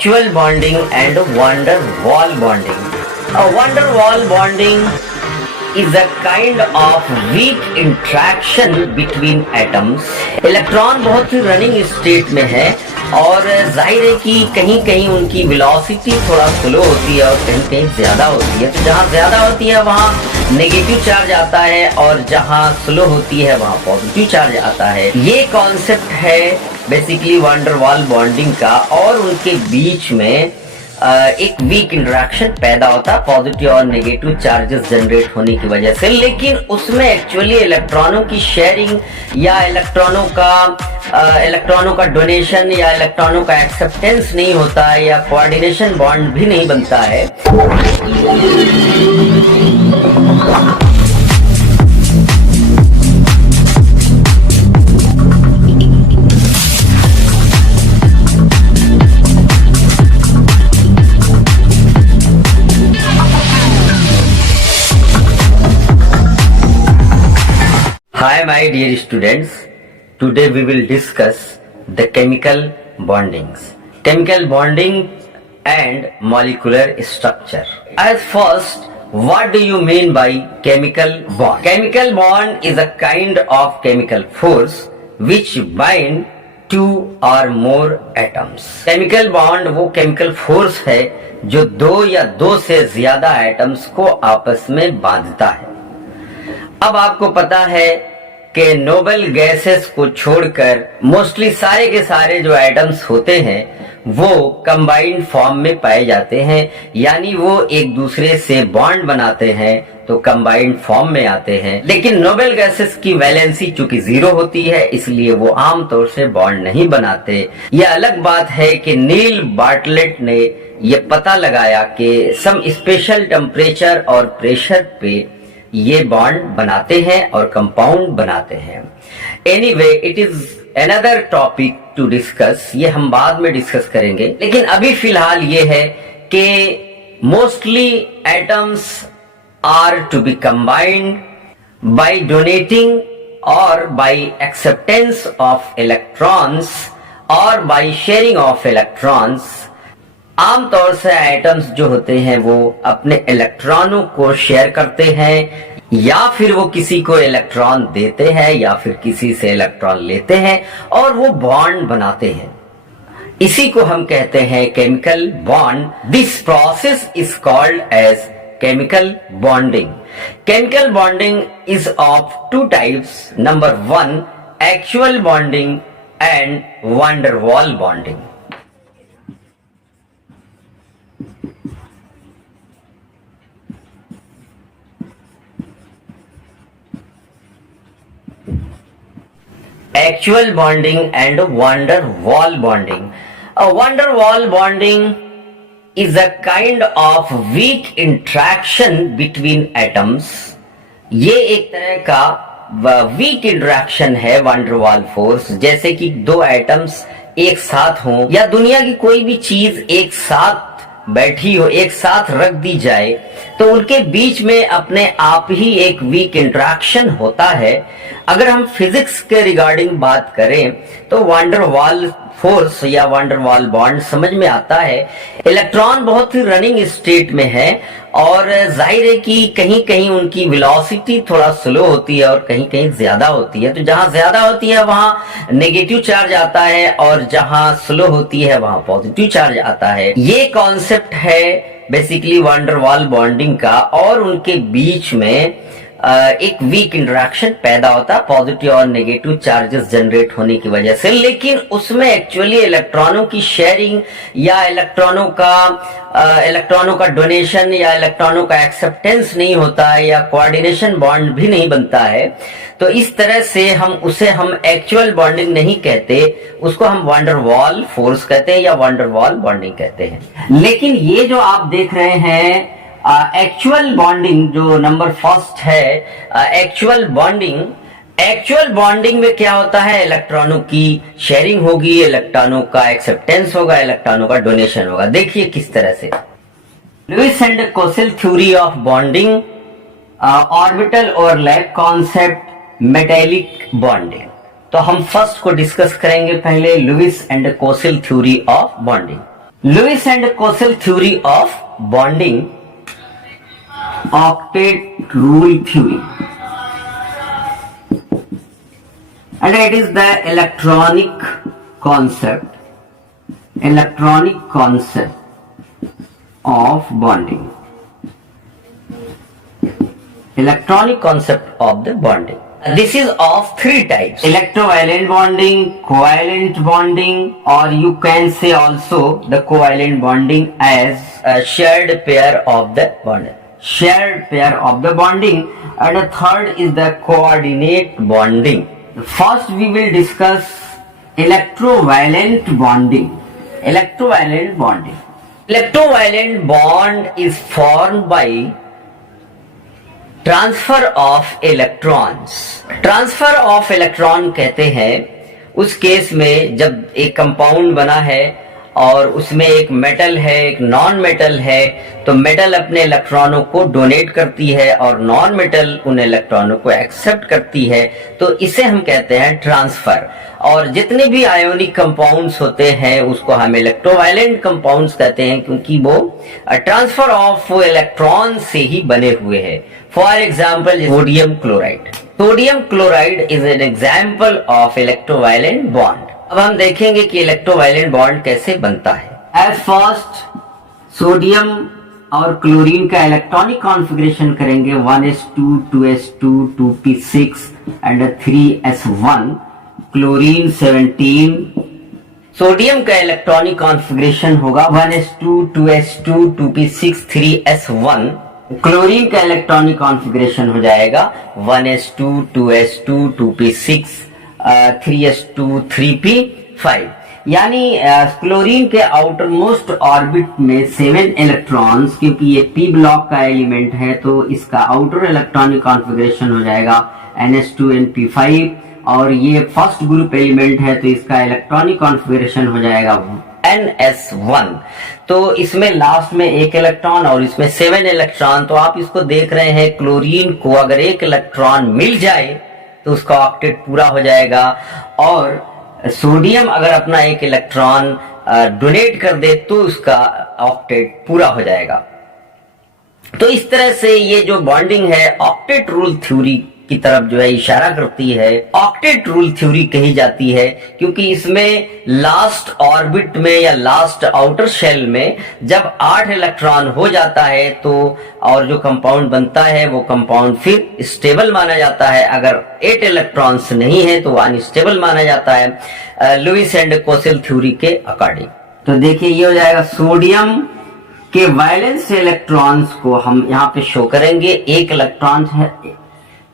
actual bonding and van der Waal bonding. Van der Waal bonding is a kind of weak interaction between atoms. Electron बहुत ही running state में है और जाहिर है कि कहीं कहीं उनकी वेलोसिटी थोड़ा स्लो होती है और कहीं कहीं ज्यादा होती है। तो जहाँ ज्यादा होती है वहाँ नेगेटिव चार्ज आता है और जहाँ स्लो होती है वहाँ पॉजिटिव चार्ज आता है। ये कॉन्सेप्ट है basically van der Waal bonding का और उनके बीच में एक वीक इंटरेक्शन पैदा होता है पॉजिटिव और नेगेटिव चार्जेस जनरेट होने की वजह से। लेकिन उसमें एक्चुअली इलेक्ट्रॉनों की शेयरिंग या इलेक्ट्रॉनों का डोनेशन या इलेक्ट्रॉनों का एक्सेप्टेंस नहीं होता है या कोऑर्डिनेशन बॉन्ड भी नहीं बनता है। Hi my dear students, today we will discuss the chemical bondings. Chemical bonding and molecular structure. As first, what do you mean by chemical bond? Chemical bond is a kind of chemical force which bind two or more atoms. Chemical bond वो chemical force है जो दो या दो से ज्यादा atoms को आपस में बांधता है। अब आपको पता है कि नोबल गैसेस को छोड़कर मोस्टली सारे के सारे जो एटम्स होते हैं वो कंबाइंड फॉर्म में पाए जाते हैं, यानी वो एक दूसरे से बॉन्ड बनाते हैं तो कंबाइंड फॉर्म में आते हैं। लेकिन नोबल गैसेस की वैलेंसी चूंकि 0 होती है इसलिए वो आमतौर से बॉन्ड नहीं बनाते। यह अलग बात है कि नील बार्टलेट ने यह पता लगाया कि सम स्पेशल टेम्परेचर और प्रेशर पे ये बॉन्ड बनाते हैं और कंपाउंड बनाते हैं। Anyway it is another topic to discuss, ये हम बाद में डिस्कस करेंगे। लेकिन अभी फिलहाल ये है कि mostly atoms are to be combined by donating और बाय एक्सेप्टेंस ऑफ इलेक्ट्रॉन्स और बाय शेयरिंग ऑफ इलेक्ट्रॉन्स। आमतौर से एटम्स जो होते हैं वो अपने इलेक्ट्रॉनों को शेयर करते हैं या फिर वो किसी को इलेक्ट्रॉन देते हैं या फिर किसी से इलेक्ट्रॉन लेते हैं और वो बॉन्ड बनाते हैं। इसी को हम कहते हैं chemical bond. This process is called as chemical bonding. Chemical bonding is of two types. Number 1 actual bonding and van der Waal bonding. Actual bonding and van der Waal bonding. Van der Waal bonding is a kind of weak interaction between atoms. ये एक तरह का weak interaction है van der Waal force. जैसे कि दो atoms एक साथ हों या दुनिया की कोई भी चीज एक साथ बैठी हो, एक साथ रख दी जाए तो उनके बीच में अपने आप ही एक वीक इंटरेक्शन होता है। अगर हम फिजिक्स के रिगार्डिंग बात करें तो van der Waal फोर्स या van der Waal बॉन्ड समझ में आता है। इलेक्ट्रॉन बहुत ही रनिंग स्टेट में है और जाहिर है कि कहीं कहीं उनकी वेलोसिटी थोड़ा स्लो होती है और कहीं कहीं ज्यादा होती है। तो जहाँ ज्यादा होती है वहाँ नेगेटिव चार्ज आता है और जहाँ स्लो होती है वहाँ पॉजिटिव चार्ज आता है। ये कॉन्सेप्ट है basically van der Waal bonding का और उनके बीच में एक वीक इंटरेक्शन पैदा होता है पॉजिटिव और नेगेटिव चार्जेस जनरेट होने की वजह से। लेकिन उसमें एक्चुअली इलेक्ट्रॉनों की शेयरिंग या इलेक्ट्रॉनों का डोनेशन या इलेक्ट्रॉनों का एक्सेप्टेंस नहीं होता है या कोऑर्डिनेशन बॉन्ड भी नहीं बनता है। तो इस तरह से हम एक्चुअल बॉन्डिंग नहीं कहते, उसको हम van der Waal फोर्स कहते हैं या van der Waal बॉन्डिंग कहते हैं। लेकिन ये जो आप देख रहे हैं एक्चुअल बॉन्डिंग जो नंबर 1 है, एक्चुअल बॉन्डिंग में क्या होता है, इलेक्ट्रॉनों की शेयरिंग होगी, इलेक्ट्रॉनों का एक्सेप्टेंस होगा, इलेक्ट्रॉनों का डोनेशन होगा। देखिए किस तरह से। Lewis and Kossel theory of bonding, orbital overlap concept, metallic bonding. तो हम फर्स्ट को डिस्कस करेंगे पहले Lewis and Kossel theory of bonding. Lewis and Cossell theory of bonding, octet rule theory, and it is the electronic concept of bonding. Electronic concept of the bonding. This is of three types: electrovalent bonding, covalent bonding, or you can say also the covalent bonding as a shared pair of the bonding. And the third is the coordinate bonding. First we will discuss electrovalent bonding. Electrovalent bond is formed by transfer of electrons. Transfer of electron कहते हैं उस case में जब एक compound बना है और उसमें एक मेटल है, एक नॉन मेटल है, तो मेटल अपने इलेक्ट्रॉनों को डोनेट करती है और नॉन मेटल उन इलेक्ट्रॉनों को एक्सेप्ट करती है, तो इसे हम कहते हैं ट्रांसफर। और जितने भी आयोनिक कंपाउंड्स होते हैं उसको हम इलेक्ट्रोवायलेंट कंपाउंड्स कहते हैं, क्योंकि वो ट्रांसफर ऑफ इलेक्ट्रॉन से ही बने हुए हैं। For example sodium chloride. Sodium chloride is an example of electrovalent bond. अब हम देखेंगे कि इलेक्ट्रोवायलेंट बॉन्ड कैसे बनता है। एज फर्स्ट सोडियम और क्लोरीन का इलेक्ट्रॉनिक कॉन्फ़िगरेशन करेंगे 1s2 2s2 2p6 and 3s1। Chlorine 17। Sodium का इलेक्ट्रॉनिक कॉन्फ़िगरेशन होगा 1s2 2s2 2p6 3s1। Chlorine का इलेक्ट्रॉनिक कॉन्फ़िगरेशन हो जाएगा 1s2 2s2 2p6 3s2 3p5। यानी क्लोरीन के आउटर मोस्ट ऑर्बिट में 7 इलेक्ट्रॉन्स, क्योंकि ये p ब्लॉक का एलिमेंट है तो इसका आउटर इलेक्ट्रॉनिक कॉन्फ़िगरेशन हो जाएगा ns2 np5, और ये फर्स्ट ग्रुप एलिमेंट है तो इसका इलेक्ट्रॉनिक कॉन्फ़िगरेशन हो जाएगा ns1। तो इसमें लास्ट में एक इलेक्ट्रॉन और इसमें 7 इलेक्ट्रॉन। तो आप इसको देख रहे हैं, क्लोरीन को अगर एक इलेक्ट्रॉन मिल जाए तो उसका ऑक्टेट पूरा हो जाएगा, और सोडियम अगर अपना एक इलेक्ट्रॉन डोनेट कर दे तो उसका ऑक्टेट पूरा हो जाएगा। तो इस तरह से ये जो बॉन्डिंग है ऑक्टेट रूल थ्योरी की तरफ जो है इशारा करती है। ऑक्टेट रूल थ्योरी कही जाती है क्योंकि इसमें लास्ट ऑर्बिट में या लास्ट आउटर शेल में जब 8 इलेक्ट्रॉन हो जाता है तो और जो कंपाउंड बनता है वो कंपाउंड फिर स्टेबल माना जाता है। अगर 8 इलेक्ट्रॉन्स नहीं है तो अनस्टेबल माना जाता है लुईस एंड कोसेल थ्योरी के अकॉर्डिंग। तो देखिए ये हो जाएगा सोडियम के वैलेंस इलेक्ट्रॉन्स को हम यहाँ पे शो करेंगे।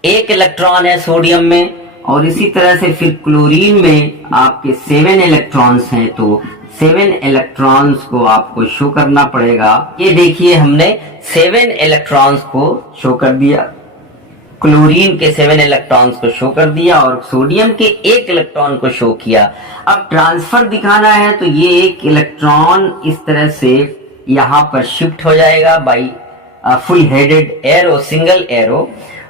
एक इलेक्ट्रॉन है सोडियम में, और इसी तरह से फिर क्लोरीन में आपके 7 इलेक्ट्रॉन्स हैं तो 7 इलेक्ट्रॉन्स को आपको शो करना पड़ेगा। ये देखिए हमने 7 इलेक्ट्रॉन्स को शो कर दिया, क्लोरीन के 7 इलेक्ट्रॉन्स को शो कर दिया और सोडियम के 1 इलेक्ट्रॉन को शो किया। अब ट्रांसफर दिखाना है तो ये एक इलेक्ट्रॉन इस तरह से यहाँ पर शिफ्ट हो जाएगा by full headed arrow, single arrow,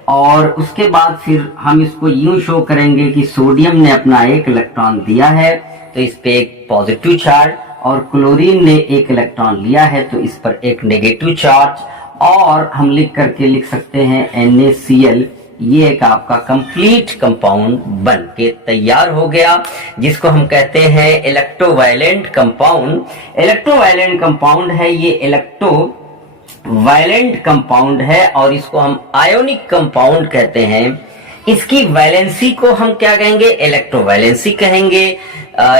और उसके बाद फिर हम इसको यूं शो करेंगे कि सोडियम ने अपना 1 इलेक्ट्रॉन दिया है तो इस पे एक पॉजिटिव चार्ज, और क्लोरीन ने 1 इलेक्ट्रॉन लिया है तो इस पर एक नेगेटिव चार्ज, और हम लिख सकते हैं NaCl। ये एक आपका कंप्लीट कंपाउंड बन के तैयार हो गया, जिसको हम कहते हैं इलेक्ट्रोवायलेंट कंपाउंड। इलेक्ट्रोवायलेंट कंपाउंड है, ये इलेक्ट्रोवायलेंट कंपाउंड है और इसको हम आयोनिक कंपाउंड कहते हैं। इसकी वैलेंसी को हम क्या कहेंगे? इलेक्ट्रोवैलेंसी कहेंगे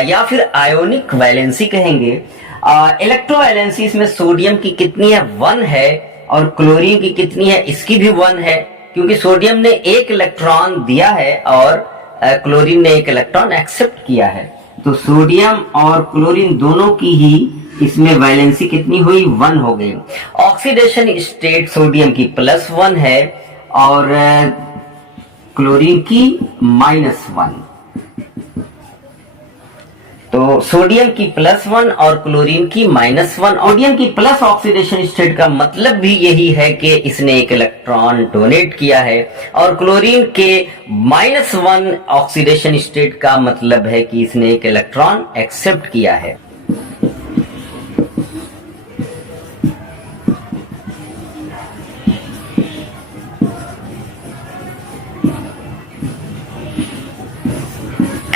या फिर आयोनिक वैलेंसी कहेंगे। इलेक्ट्रोवैलेंसी इसमें सोडियम की कितनी है? 1 है, और क्लोरीन की कितनी है? इसकी भी 1 है, क्योंकि सोडियम ने 1 इलेक्ट्रॉन दिया है और क्लोरीन ने 1 इलेक्ट्रॉन एक्सेप्ट किया है। तो सोडियम और क्लोरीन दोनों की ही इसमें वैलेंसी कितनी हुई? 1 हो गई। ऑक्सीडेशन स्टेट सोडियम की +1 है और क्लोरीन की -1। तो सोडियम की +1 और क्लोरीन की -1। सोडियम की प्लस ऑक्सीडेशन स्टेट का मतलब भी यही है कि इसने 1 इलेक्ट्रॉन डोनेट किया है, और क्लोरीन के -1 ऑक्सीडेशन स्टेट का मतलब है कि इसने 1 इलेक्ट्रॉन एक्सेप्ट किया है।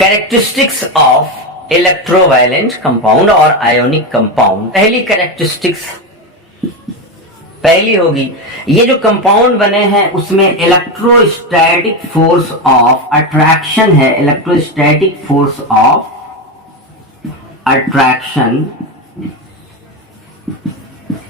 कैरेक्टरिस्टिक्स ऑफ इलेक्ट्रोवायलेंट कंपाउंड और आयोनिक कंपाउंड। पहली होगी, ये जो कंपाउंड बने हैं उसमें इलेक्ट्रोस्टैटिक फोर्स ऑफ अट्रैक्शन है, electrostatic force of attraction,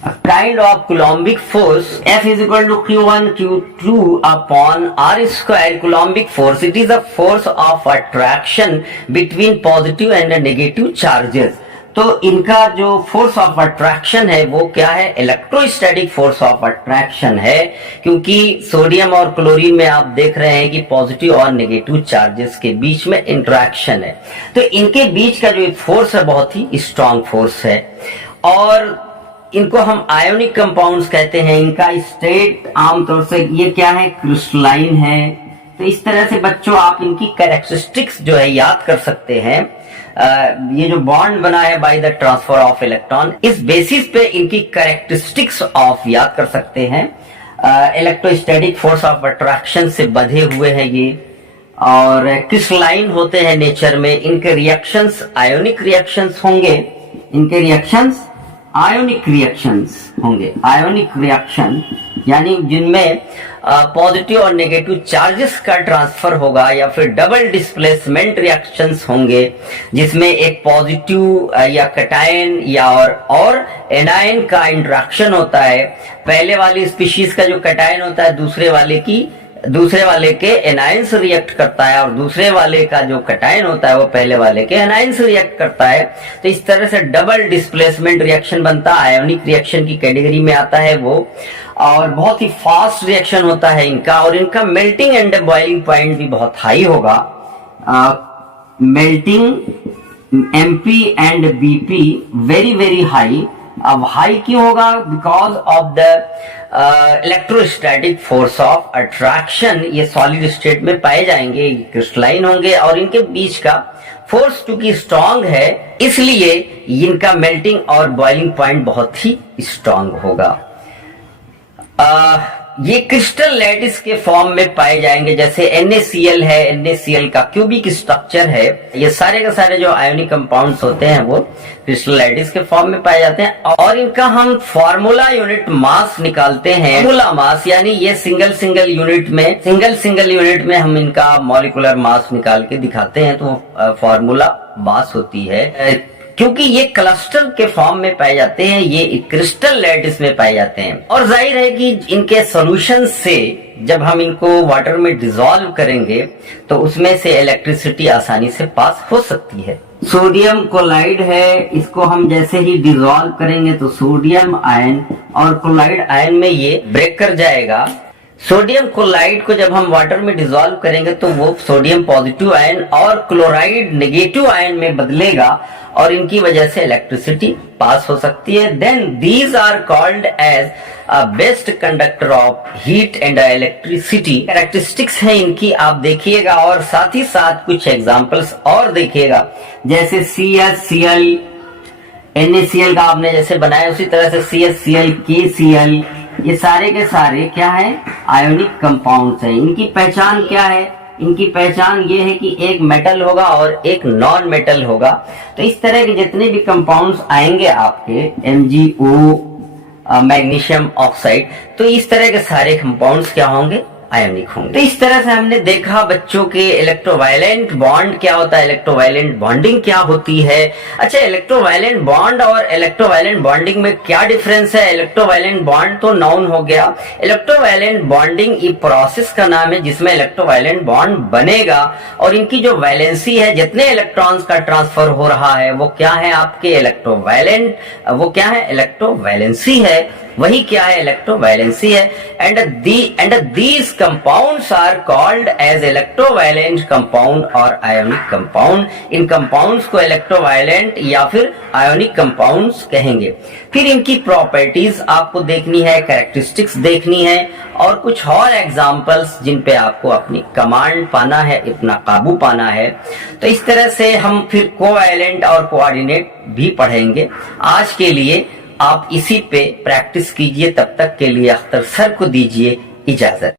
a kind of Coulombic force F is equal to Q1 Q2 upon R square Coulombic force. It is a force of attraction between positive and negative charges. तो इनका जो force of attraction है वो क्या है, electrostatic force of attraction है, क्योंकि sodium और क्लोरीन में आप देख रहे हैं कि पॉजिटिव और नेगेटिव चार्जेस के बीच में इंटरेक्शन है। तो इनके बीच का जो फोर्स है बहुत ही स्ट्रांग फोर्स है और इनको हम आयोनिक कंपाउंड्स कहते हैं। इनका स्टेट आमतौर से ये क्या है, क्रिस्टलाइन है। तो इस तरह से बच्चों आप इनकी कैरेक्टरिस्टिक्स जो है याद कर सकते हैं। ये जो बॉन्ड बना है by the transfer of electron, इस बेसिस पे इनकी कैरेक्टरिस्टिक्स ऑफ याद कर सकते हैं। इलेक्ट्रोस्टैटिक फोर्स ऑफ अट्रैक्शन से बंधे हुए हैं ये और क्रिस्टलाइन होते हैं नेचर में। इनके रिएक्शंस आयोनिक रिएक्शंस होंगे, इनके रिएक्शंस आयोनिक रिएक्शंस होंगे। आयोनिक रिएक्शन यानी जिनमें पॉजिटिव और नेगेटिव चार्जेस का ट्रांसफर होगा या फिर डबल डिस्प्लेसमेंट रिएक्शंस होंगे, जिसमें एक पॉजिटिव या कैटायन या और एनायन का इंटरेक्शन होता है। पहले वाली स्पीशीज का जो कैटायन होता है दूसरे वाले के एनायन से रिएक्ट करता है और दूसरे वाले का जो कैटायन होता है वो पहले वाले के एनायन से रिएक्ट करता है। तो इस तरह से डबल डिस्प्लेसमेंट रिएक्शन बनता है, आयोनिक रिएक्शन की कैटेगरी में आता है वो, और बहुत ही फास्ट रिएक्शन होता है इनका और इनका मेल्टिंग एंड बॉइलिंग पॉइंट भी बहुत हाई होगा। Melting MP and BP very very high. अब हाई क्यों होगा, because of the electrostatic force of attraction. ये सॉलिड स्टेट में पाए जाएंगे, क्रिस्टलाइन होंगे और इनके बीच का फोर्स चूंकि स्ट्रांग है इसलिए इनका मेल्टिंग और बॉइलिंग पॉइंट बहुत ही स्ट्रांग होगा। ये क्रिस्टल लैटिस के फॉर्म में पाए जाएंगे, जैसे NaCl है, NaCl का क्यूबिक स्ट्रक्चर है। ये सारे के सारे जो आयोनिक कंपाउंड्स होते हैं वो क्रिस्टल लैटिस के फॉर्म में पाए जाते हैं और इनका हम फॉर्मूला यूनिट मास निकालते हैं। फॉर्मूला मास यानी ये सिंगल यूनिट में हम इनका मॉलिक्यूलर मास निकाल के दिखाते हैं, तो फॉर्मूला मास होती है। क्योंकि ये क्लस्टर के फॉर्म में पाए जाते हैं, ये क्रिस्टल लैटिस में पाए जाते हैं और जाहिर है कि इनके सॉल्यूशन से जब हम इनको वाटर में डिसॉल्व करेंगे तो उसमें से इलेक्ट्रिसिटी आसानी से पास हो सकती है। सोडियम क्लोराइड है, इसको हम जैसे ही डिसॉल्व करेंगे तो सोडियम आयन और क्लोराइड आयन में ये ब्रेक कर जाएगा। सोडियम क्लोराइड को जब हम वाटर में डिसॉल्व करेंगे तो वो सोडियम पॉजिटिव आयन और क्लोराइड नेगेटिव आयन में बदलेगा और इनकी वजह से इलेक्ट्रिसिटी पास हो सकती है। Then these are called as a best conductor of heat and electricity. Characteristics है इनकी आप देखिएगा और साथ ही साथ कुछ एग्जांपल्स और देखिएगा, जैसे CsCl, NaCl का आपने जैसे बनाया उसी तरह से CsCl, KCl, ये सारे के सारे क्या है, आयोनिक कंपाउंड्स हैं। इनकी पहचान क्या है, इनकी पहचान ये है कि एक मेटल होगा और एक नॉन मेटल होगा। तो इस तरह के जितने भी कंपाउंड्स आएंगे आपके MgO, मैग्नीशियम ऑक्साइड, तो इस तरह के सारे कंपाउंड्स क्या होंगे, आयोनिक होंगे। तो इस तरह से हमने देखा बच्चों के इलेक्ट्रोवायलेंट बॉन्ड क्या होता है, इलेक्ट्रोवायलेंट बॉन्डिंग क्या होती है। अच्छा, इलेक्ट्रोवायलेंट बॉन्ड और इलेक्ट्रोवायलेंट बॉन्डिंग में क्या डिफरेंस है। इलेक्ट्रोवायलेंट बॉन्ड तो नाउन हो गया, इलेक्ट्रोवायलेंट बॉन्डिंग ये प्रोसेस का नाम है जिसमें इलेक्ट्रोवायलेंट बॉन्ड बनेगा और इनकी जो वैलेंसी है, जितने इलेक्ट्रॉन्स का ट्रांसफर हो रहा है वो क्या है आपके इलेक्ट्रोवायलेंट, वो क्या है, इलेक्ट्रोवैलेंसी है, वही क्या है, इलेक्ट्रोवैलेंसी है। And these compounds are called as electrovalent compound और आयोनिक कंपाउंड। इन कंपाउंड्स को इलेक्ट्रोवैलेंट या फिर आयोनिक कंपाउंड्स कहेंगे। फिर इनकी प्रॉपर्टीज आपको देखनी है, कैरेक्टरिस्टिक्स देखनी है और कुछ और एग्जांपल्स जिन पे आपको अपनी कमांड पाना है, अपना काबू पाना है। तो इस तरह से हम फिर कोवैलेंट और कोऑर्डिनेट भी पढ़ेंगे। आज के लिए आप इसी पे प्रैक्टिस कीजिए, तब तक के लिए अख्तर सर को दीजिए इजाजत।